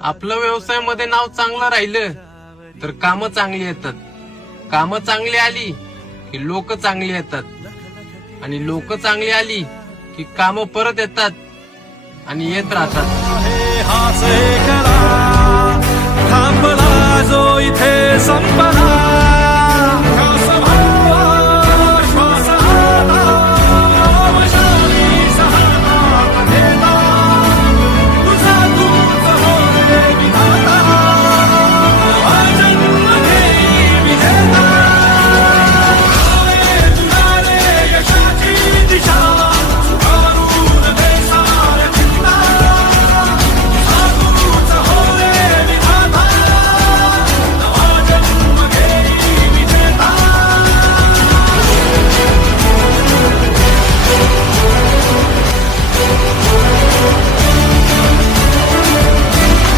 आपलं व्यवसायामध्ये नाव चांगलं राहिलं तर कामं चांगली येतात. कामं चांगली आली की लोक चांगली येतात आणि लोक चांगली आली की कामं परत येतात आणि येत राहतात. थांबला जो इथे संप